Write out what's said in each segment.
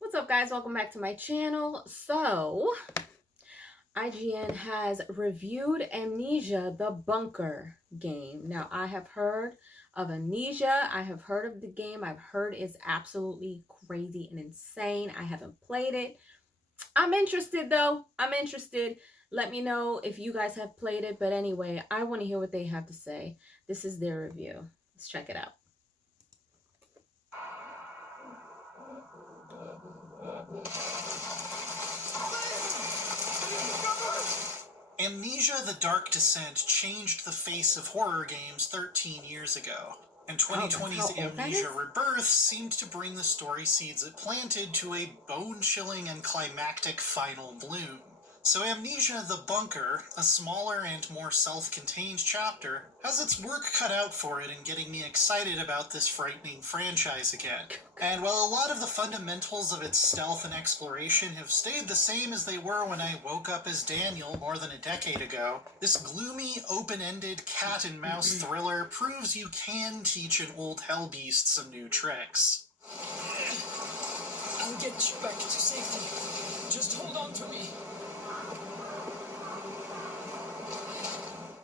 What's up, guys? Welcome back to my channel. So, IGN has reviewed Amnesia, the bunker game. Now, I have heard of Amnesia. I have heard of the game. I've heard it's absolutely crazy and insane. I haven't played it. I'm interested, though. I'm interested. Let me know if you guys have played it. But anyway, I want to hear what they have to say. This is their review. Let's check it out. Amnesia: The Dark Descent changed the face of horror games 13 years ago, and 2020's Amnesia Rebirth seemed to bring the story seeds it planted to a bone-chilling and climactic final bloom. So Amnesia: The Bunker, a smaller and more self-contained chapter, has its work cut out for it in getting me excited about this frightening franchise again. And while a lot of the fundamentals of its stealth and exploration have stayed the same as they were when I woke up as Daniel more than a decade ago, this gloomy, open-ended cat-and-mouse thriller proves you can teach an old hellbeast some new tricks. I'll get you back to safety. Just hold on to me.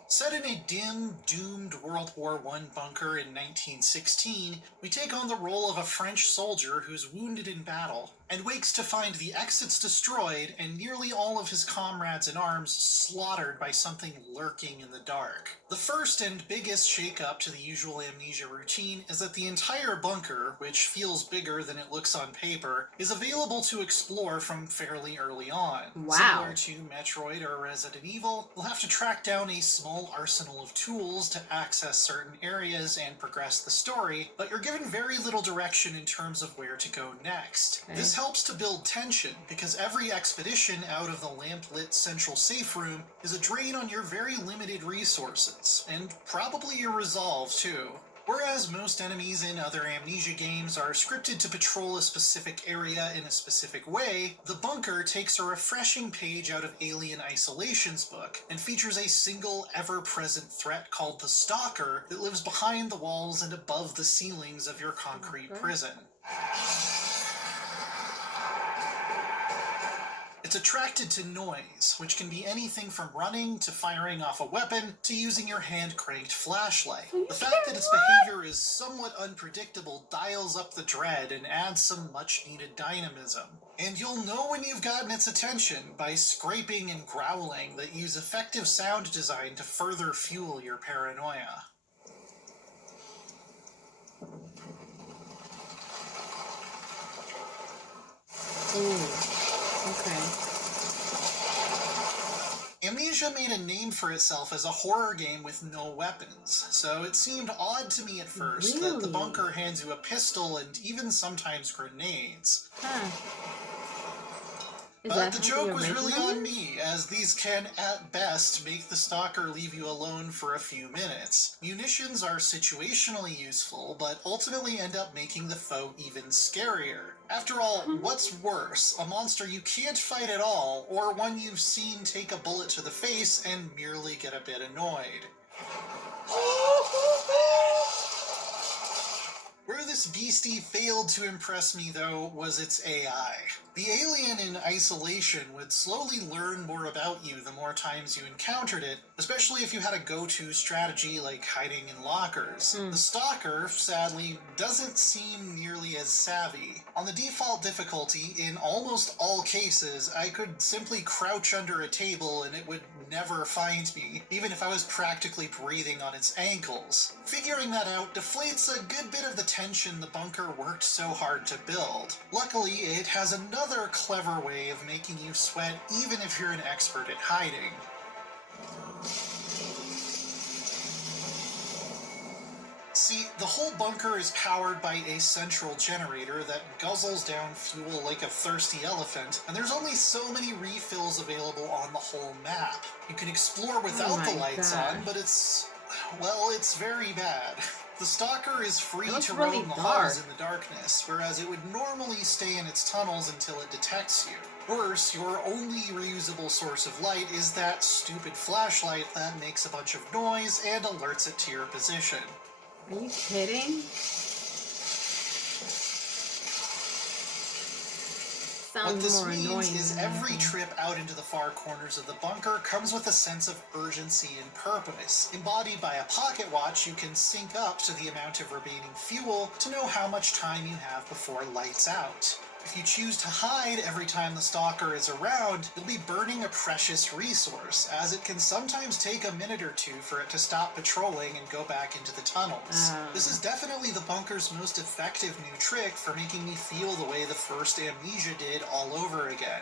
Set in a dim, doomed World War I bunker in 1916, we take on the role of a French soldier who's wounded in battle, and wakes to find the exits destroyed and nearly all of his comrades in arms slaughtered by something lurking in the dark. The first and biggest shake-up to the usual Amnesia routine is that the entire bunker, which feels bigger than it looks on paper, is available to explore from fairly early on. Wow. Similar to Metroid or Resident Evil, you'll have to track down a small arsenal of tools to access certain areas and progress the story, but you're given very little direction in terms of where to go next. Okay. This helps to build tension, because every expedition out of the lamp-lit central safe room is a drain on your very limited resources, and probably your resolve too. Whereas most enemies in other Amnesia games are scripted to patrol a specific area in a specific way, the bunker takes a refreshing page out of Alien Isolation's book and features a single, ever-present threat called the Stalker that lives behind the walls and above the ceilings of your concrete prison. It's attracted to noise, which can be anything from running to firing off a weapon to using your hand-cranked flashlight. The fact that its behavior is somewhat unpredictable dials up the dread and adds some much-needed dynamism. And you'll know when you've gotten its attention by scraping and growling that use effective sound design to further fuel your paranoia. Ooh. Okay. Amnesia made a name for itself as a horror game with no weapons, so it seemed odd to me at first that the bunker hands you a pistol and even sometimes grenades. Huh. But the joke was really on me, as these can, at best, make the stalker leave you alone for a few minutes. Munitions are situationally useful, but ultimately end up making the foe even scarier. After all, what's worse, a monster you can't fight at all, or one you've seen take a bullet to the face and merely get a bit annoyed? Where this beastie failed to impress me, though, was its AI. The alien in Isolation would slowly learn more about you the more times you encountered it, especially if you had a go-to strategy like hiding in lockers. The stalker, sadly, doesn't seem nearly as savvy. On the default difficulty, in almost all cases, I could simply crouch under a table and it would never find me, even if I was practically breathing on its ankles. Figuring that out deflates a good bit of the tension the bunker worked so hard to build. Luckily, it has another clever way of making you sweat even if you're an expert at hiding. See, the whole bunker is powered by a central generator that guzzles down fuel like a thirsty elephant, and there's only so many refills available on the whole map. You can explore without the lights on, but it's very bad. The stalker is free to roam the halls in the darkness, whereas it would normally stay in its tunnels until it detects you. Worse, your only reusable source of light is that stupid flashlight that makes a bunch of noise and alerts it to your position. Are you kidding? sounds What this more means annoying is than every anything. trip out into the far corners of the bunker comes with a sense of urgency and purpose. Embodied by a pocket watch, you can sync up to the amount of remaining fuel to know how much time you have before lights out. If you choose to hide every time the stalker is around, you'll be burning a precious resource, as it can sometimes take a minute or two for it to stop patrolling and go back into the tunnels. This is definitely the bunker's most effective new trick for making me feel the way the first Amnesia did all over again.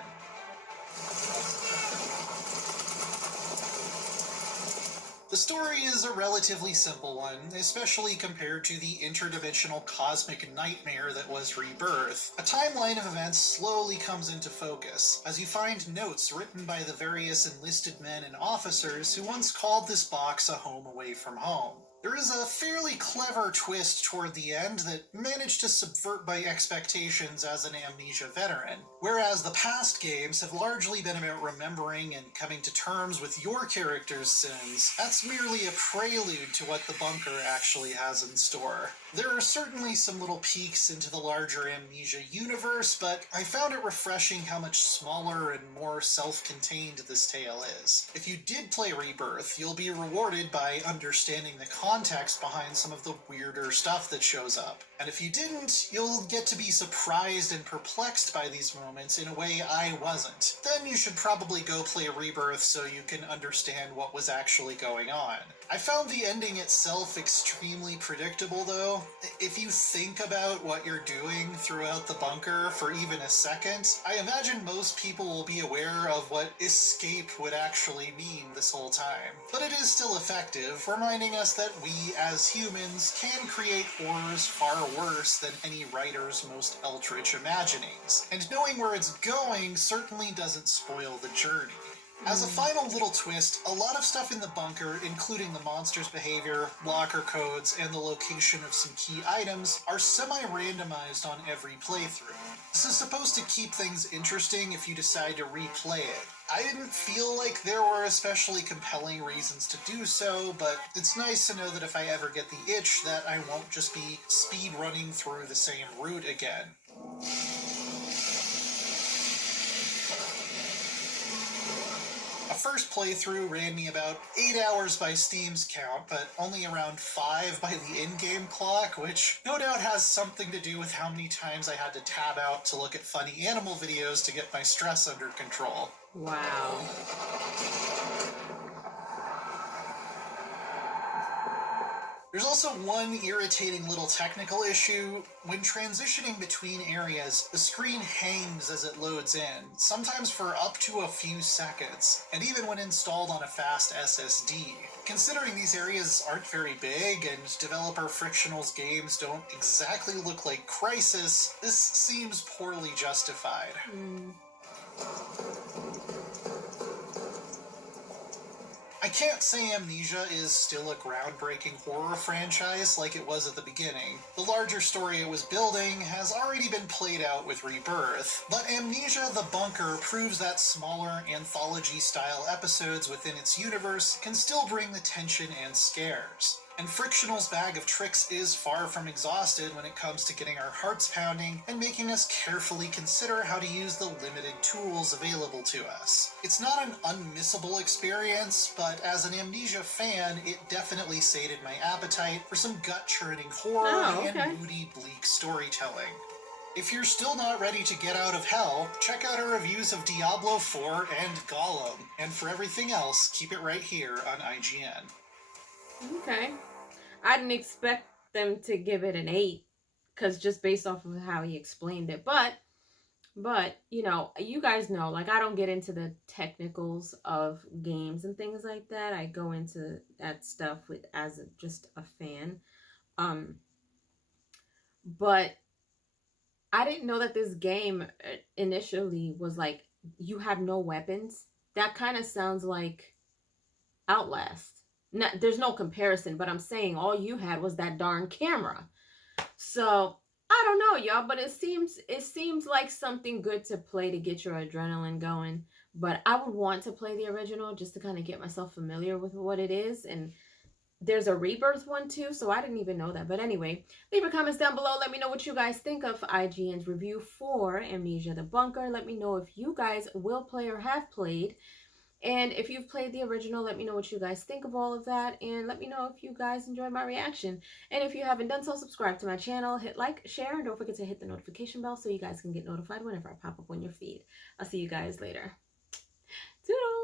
The story is a relatively simple one, especially compared to the interdimensional cosmic nightmare that was Rebirth. A timeline of events slowly comes into focus, as you find notes written by the various enlisted men and officers who once called this box a home away from home. There is a fairly clever twist toward the end that managed to subvert my expectations as an Amnesia veteran. Whereas the past games have largely been about remembering and coming to terms with your character's sins, that's merely a prelude to what the bunker actually has in store. There are certainly some little peeks into the larger Amnesia universe, but I found it refreshing how much smaller and more self-contained this tale is. If you did play Rebirth, you'll be rewarded by understanding the context behind some of the weirder stuff that shows up. And if you didn't, you'll get to be surprised and perplexed by these moments in a way I wasn't. Then you should probably go play Rebirth so you can understand what was actually going on. I found the ending itself extremely predictable though. If you think about what you're doing throughout the bunker for even a second, I imagine most people will be aware of what escape would actually mean this whole time. But it is still effective, reminding us that we as humans can create horrors far worse than any writer's most eldritch imaginings. And knowing where it's going certainly doesn't spoil the journey. As a final little twist, a lot of stuff in the bunker, including the monster's behavior, locker codes, and the location of some key items, are semi-randomized on every playthrough. This is supposed to keep things interesting if you decide to replay it. I didn't feel like there were especially compelling reasons to do so, but it's nice to know that if I ever get the itch, that I won't just be speed running through the same route again. A first playthrough ran me about 8 hours by Steam's count, but only around 5 by the in-game clock, which no doubt has something to do with how many times I had to tab out to look at funny animal videos to get my stress under control. Wow. There's also one irritating little technical issue. When transitioning between areas, the screen hangs as it loads in, sometimes for up to a few seconds, and even when installed on a fast SSD. Considering these areas aren't very big and developer Frictional's games don't exactly look like Crysis, this seems poorly justified. I can't say Amnesia is still a groundbreaking horror franchise like it was at the beginning. The larger story it was building has already been played out with Rebirth, but Amnesia the Bunker proves that smaller anthology-style episodes within its universe can still bring the tension and scares. And Frictional's bag of tricks is far from exhausted when it comes to getting our hearts pounding and making us carefully consider how to use the limited tools available to us. It's not an unmissable experience, but as an Amnesia fan, it definitely sated my appetite for some gut-churning horror and moody, bleak storytelling. If you're still not ready to get out of hell, check out our reviews of Diablo 4 and Gollum. And for everything else, keep it right here on IGN. Okay. I didn't expect them to give it an 8, because just based off of how he explained it. But you know, you guys know, like, I don't get into the technicals of games and things like that. I go into that stuff with just a fan. But I didn't know that this game initially was like you have no weapons. That kind of sounds like Outlast. There's no comparison, but I'm saying all you had was that darn camera. So I don't know, y'all, but it seems like something good to play to get your adrenaline going. But I would want to play the original just to kind of get myself familiar with what it is, and There's a Rebirth one too, so I didn't even know that. But anyway, leave your comments down below. Let me know what you guys think of IGN's review for Amnesia the Bunker. Let me know if you guys will play or have played. And if you've played the original, let me know what you guys think of all of that. And let me know if you guys enjoyed my reaction. And if you haven't done so, subscribe to my channel, hit like, share, and don't forget to hit the notification bell so you guys can get notified whenever I pop up on your feed. I'll see you guys later. Toodles!